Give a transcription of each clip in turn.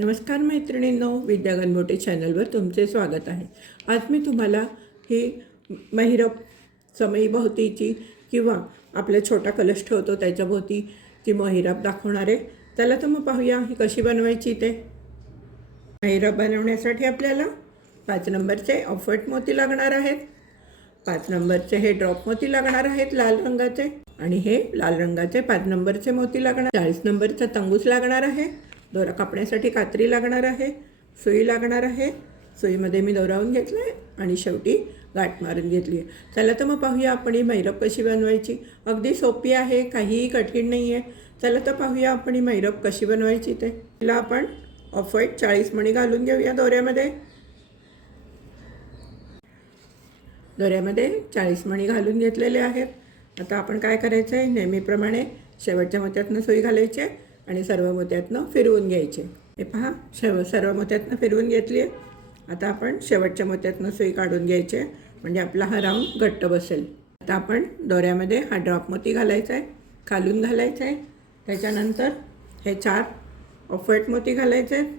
नमस्कार मैत्रिणींनो, विद्या गणबोटे चॅनलवर तुमचे स्वागत आहे। आज मी तुम्हाला ही महिरप समईभोवतीची किंवा आपला छोटा कलश ठेवतो त्याच्याभोवती ती महिरप दाखवणार आहे। चला तर मग पाहूया ही कशी बनवायची ते। महिरप बनवण्यासाठी आपल्याला 5 नंबरचे ऑफर्ट मोती लागणार आहेत, 5 नंबरचे हे ड्रॉप मोती लागणार आहेत लाल रंगाचे, आणि हे लाल रंगाचे 5 नंबरचे मोती लागणार। 40 नंबरचा तंगूस लागणार आहे, दोरा कापण्यासाठी कात्री लागणार आहे, सुई लागणार आहे, सुईमध्ये मी दोरावून घेतलं आहे आणि शेवटी गाठ मारून घेतली आहे। चला तर मग पाहूया आपण ही महिरप कशी बनवायची। अगदी सोपी आहे, काहीही कठीण नाही आहे। चला तर पाहूया आपण ही महिरप कशी बनवायची ते। पहिला आपण ऑफव्हाईट 40 मणी घालून घेऊया दोऱ्यामध्ये। दोऱ्यामध्ये 40 मणी घालून घेतलेले आहेत। आता आपण काय करायचं आहे, नेहमीप्रमाणे शेवटच्या मोत्यातनं सुई घालायची आणि सर्व मोत्यातनं फिरवून घ्यायचे। हे पहा, सर्व मोत्यातनं फिरवून घेतली आहे। आता आपण शेवटच्या मोत्यातनं सुई काढून घ्यायची म्हणजे आपला हा राऊंड घट्ट बसेल। आता आपण दोऱ्यामध्ये हा ड्रॉप मोती घालायचा आहे, खालून घालायचा आहे। त्याच्यानंतर हे 4 ऑफव्हाईट मोती घालायचे आहेत।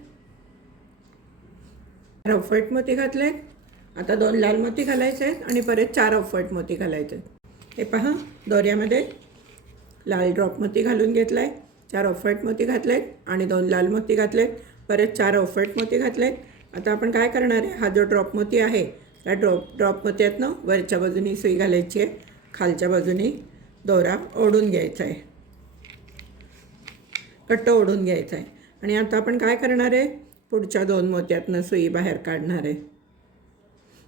4 ऑफव्हाईट मोती घातले आहेत। आता 2 लाल मोती घालायचे आहेत आणि परत 4 ऑफव्हाईट मोती घालायचे आहेत। हे पहा, दोऱ्यामध्ये लाल ड्रॉप मोती घालून घेतला आहे, 4 ऑफव्हाईट मोती घातले आहेत आणि 2 लाल मोती घातले आहेत, परत 4 ऑफव्हाईट मोती घातले आहेत। आता आपण काय करणार आहे, हा जो ड्रॉप मोती आहे त्या ड्रॉप मोत्यातनं वरच्या बाजूनी सुई घालायची आहे, खालच्या बाजूनी दोरा ओढून घ्यायचा आहे, कट्ट ओढून घ्यायचा आहे। आणि आता आपण काय करणार आहे, पुढच्या 2 मोत्यातनं सुई बाहेर काढणार आहे।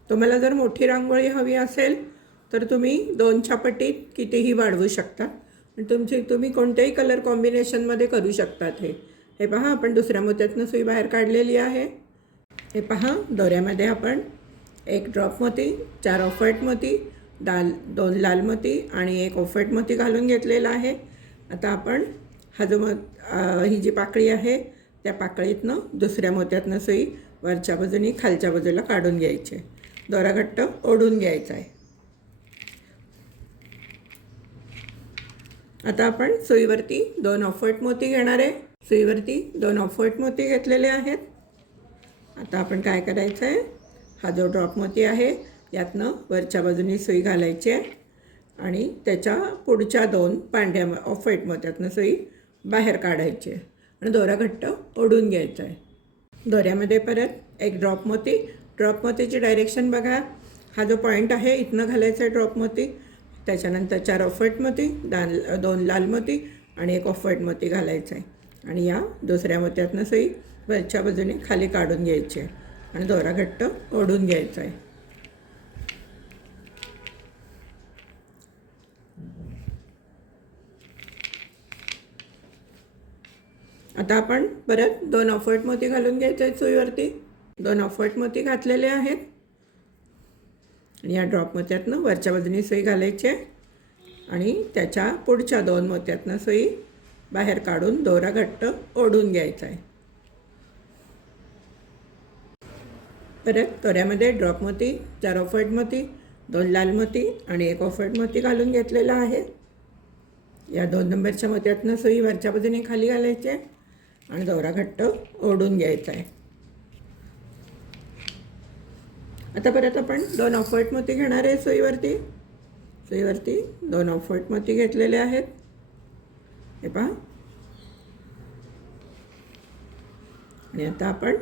तुम्हाला जर मोठी रांगोळी हवी असेल तर तुम्ही 2च्या पटीत कितीही वाढवू शकता आणि तुम्ही कोणत्याही कलर कॉम्बिनेशनमध्ये करू शकतात। हे पहा, आपण दुसऱ्या मोत्यातनं सुई बाहेर काढलेली आहे। हे पहा, दोऱ्यामध्ये आपण 1 ड्रॉप मोती, 4 ऑफव्हाईट मोती, 2 लाल मोती आणि 1 ऑफव्हाईट मोती घालून घेतलेला आहे। आता आपण हा जो ही जी पाकळी आहे त्या पाकळीतनं दुसऱ्या मोत्यातनं सुई वरच्या बाजूनी खालच्या बाजूला काढून घ्यायची, दोरा घट्ट ओढून घ्यायचा आहे। आता आपण सुईवरती 2 ऑफव्हाईट मोती घेणार आहे। सुईवरती 2 ऑफव्हाईट मोती घेतलेले आहेत। आता आपण काय करायचं आहे, हा जो ड्रॉप मोती आहे यातनं वरच्या बाजूनी सुई घालायची आहे आणि त्याच्या पुढच्या 2 पांढऱ्या ऑफव्हाईट मोत्यातनं सुई बाहेर काढायची आहे आणि दोरा घट्ट ओढून घ्यायचा आहे। दोऱ्यामध्ये परत 1 ड्रॉप मोती, ड्रॉप मोतीची डायरेक्शन बघा, हा जो पॉईंट आहे इथनं घालायचा आहे ड्रॉप मोती, त्याच्यानंतर 4 ऑफव्हाईट मोती, 2 लाल मोती आणि 1 ऑफव्हाईट मोती घालायचं आहे आणि या दुसऱ्या मोत्यातनं सुई वरच्या बाजूने खाली काढून घ्यायची आहे आणि दोरा घट्ट ओढून घ्यायचा आहे। आता आपण परत 2 ऑफव्हाईट मोती घालून घ्यायचे आहेत सुईवरती। 2 ऑफव्हाईट मोती घातलेले आहेत आणि या ड्रॉप मोत्यातनं वरच्या बाजूने सुई घालायची आहे आणि त्याच्या पुढच्या 2 मोत्यातनं सुई बाहेर काढून दोरा घट्ट ओढून घ्यायचा आहे। परत दोऱ्यामध्ये ड्रॉप मोती, 4 ऑफव्हाईट मोती, 2 लाल मोती आणि 1 ऑफव्हाईट मोती घालून घेतलेला आहे। या 2 नंबरच्या मोत्यातनं सुई वरच्या बाजूने खाली घालायची आहे आणि दोरा घट्ट ओढून घ्यायचा आहे। आता परत आपण 2 ऑफव्हाईट मोती घेणार आहे सुईवरती। सुईवरती 2 ऑफव्हाईट मोती घेतलेले आहेत। हे पहा, आणि आता आपण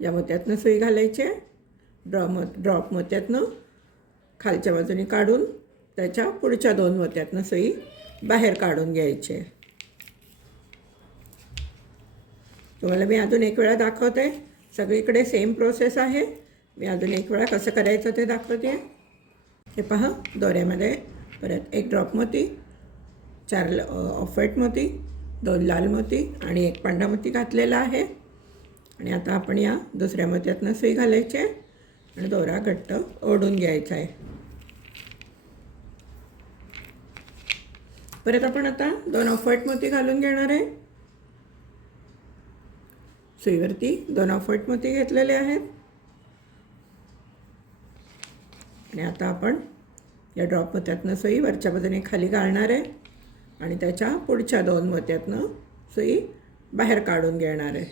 या मोत्यातनं सुई घालायची आहे, ड्रॉप मोत्यातनं खालच्या बाजूने काढून त्याच्या पुढच्या 2 मोत्यातनं सुई बाहेर काढून घ्यायची आहे। तुम्हाला मी अजून एक वेळा दाखवते, सगळीकडे सेम प्रोसेस आहे। मी अजून एक वेळा कसं करायचं ते दाखवते। हे पहा, दोऱ्यामध्ये परत 1 ड्रॉप मोती, 4 ऑफव्हाईट मोती, 2 लाल मोती आणि 1 पांढरा मोती घातलेला आहे आणि आता आपण या दुसऱ्या मोत्यातनं सुई घालायची आहे आणि दोरा घट्ट ओढून घ्यायचा आहे। परत आपण आता 2 ऑफव्हाईट मोती घालून घेणार आहे। सुईवरती 2 ऑफव्हाईट मोती घेतलेले आहेत आणि आता आपण या ड्रॉप मोत्यातनं सुई वरच्या बाजूने खाली घालणार आहे आणि त्याच्या पुढच्या 2 मोत्यातनं सुई बाहेर काढून घेणार आहे।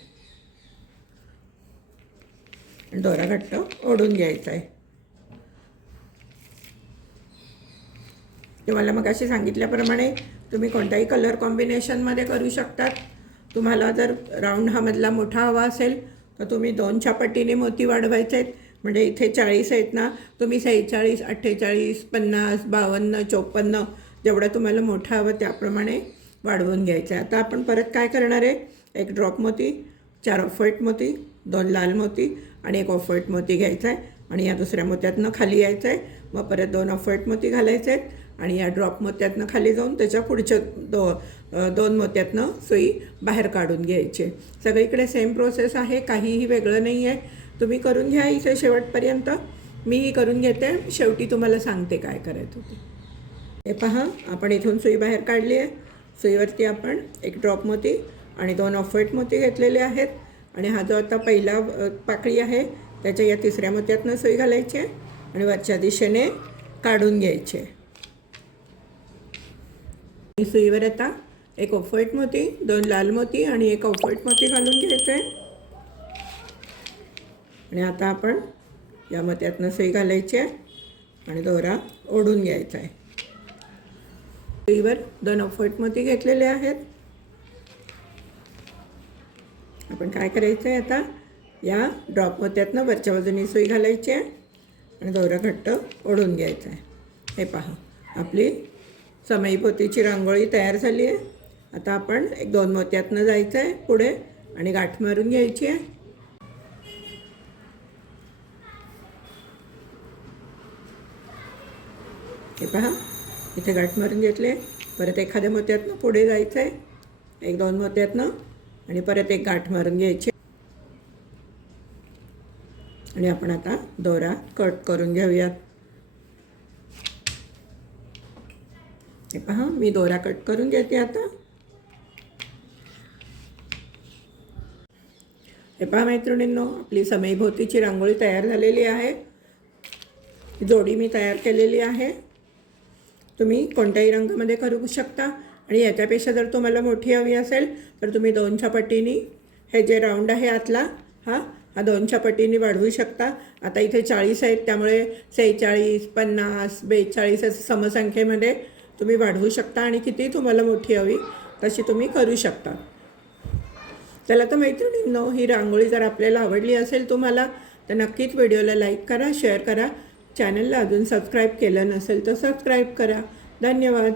आणि दोरा घट्ट ओढून घ्यायचा आहे. तुम्हाला मग अशी सांगितल्याप्रमाणे तुम्ही कोणत्याही कलर कॉम्बिनेशनमध्ये करू शकतात. तुम्हाला जर राऊंड हा मधला मोठा हवा असेल तर तुम्ही 2च्या पटीने मोती वाढवायचे आहेत. म्हणजे इथे 40 आहेत ना, तुम्ही 46, 48, 50, 52, 54 जेवढा तुम्हाला मोठा हवं त्याप्रमाणे वाढवून घ्यायचं आहे. आता आपण परत काय करणार आहे, एक ड्रॉप मोती, 4 ऑफ व्हाईट मोती, 2 लाल मोती आणि 1 ऑफ व्हाईट मोती घ्यायचा आहे आणि या दुसऱ्या मोत्यातनं खाली यायचं आहे. मग परत 2 ऑफ व्हाईट मोती घालायचे आहेत आणि या ड्रॉप मोत्यातनं खाली जाऊन त्याच्या पुढच्या 2 मोत्यातनं सुई बाहेर काढून घ्यायची. सगळीकडे सेम प्रोसेस आहे, काहीही वेगळं नाही आहे. तुम्ही करून घ्या इथे शेवटपर्यंत. मीही करून घेते, शेवटी तुम्हाला सांगते काय करायचं होते. हे पहा, आपण इथून सुई बाहेर काढली आहे. सुईवरती आपण एक ड्रॉप मोती आणि 2 ऑफ व्हाईट मोती घेतलेले आहेत आणि हा जो आता पहिला पाकळी आहे त्याच्या या 3ऱ्या मोत्यातनं सुई घालायची आहे आणि वरच्या दिशेने काढून घ्यायचे. सुईवर आता एक ऑफ व्हाईट मोती, 2 लाल मोती आणि 1 ऑफ व्हाईट मोती घालून घ्यायचं आहे आणि आता आपण या मोत्यातनं सुई घालायची आहे आणि दोरा ओढून घ्यायचा आहे. सुईवर 2 ऑफ व्हाईट मोती घेतलेले आहेत. आपण काय करायचं आहे, आता या ड्रॉप मोत्यातनं वरच्या बाजूने सुई घालायची आहे आणि दोरा घट्ट ओढून घ्यायचा आहे. हे पहा, आपली समईभोवतीची रांगोळी तयार झाली आहे. आता आपण 1-2 मोत्यातनं जायचं आहे पुढे आणि गाठ मारून घ्यायची आहे. हे पहा, इथे गाठ मारून घेतले. परत एखाद्या मोत्यातनं पुढे जायचं आहे, 1-2 मोत्यातनं आणि परत एक गाठ मारून घ्यायची आणि आपण आता दोरा कट करून घेऊयात. हे पहा, मी दोरा कट करून घेते आता. हे पहा मैत्रिणींनो, आपली समईभोवतीची रांगोळी तयार झालेली आहे. जोडी मी तयार केलेली आहे. तुम्ही कोणत्याही रंगामध्ये करू शकता आणि याच्यापेक्षा जर तुम्हाला मोठी हवी असेल तर तुम्ही 2च्या पटीने हे जे राऊंड आहे आतला हा 2च्या पटीने वाढवू शकता. आता इथे 40 आहेत त्यामुळे 46, 50, 42 असं समसंख्येमध्ये तुम्ही वाढवू शकता आणि किती तुम्हाला मोठी हवी तशी तुम्ही करू शकता. चला तर मैत्रिणींनो, ही रांगोळी जर आपल्याला आवडली असेल तुम्हाला तर नक्कीच व्हिडिओला लाईक करा, शेअर करा. चॅनलला अजून सबस्क्राईब केलं नसेल तर सबस्क्राईब करा. धन्यवाद.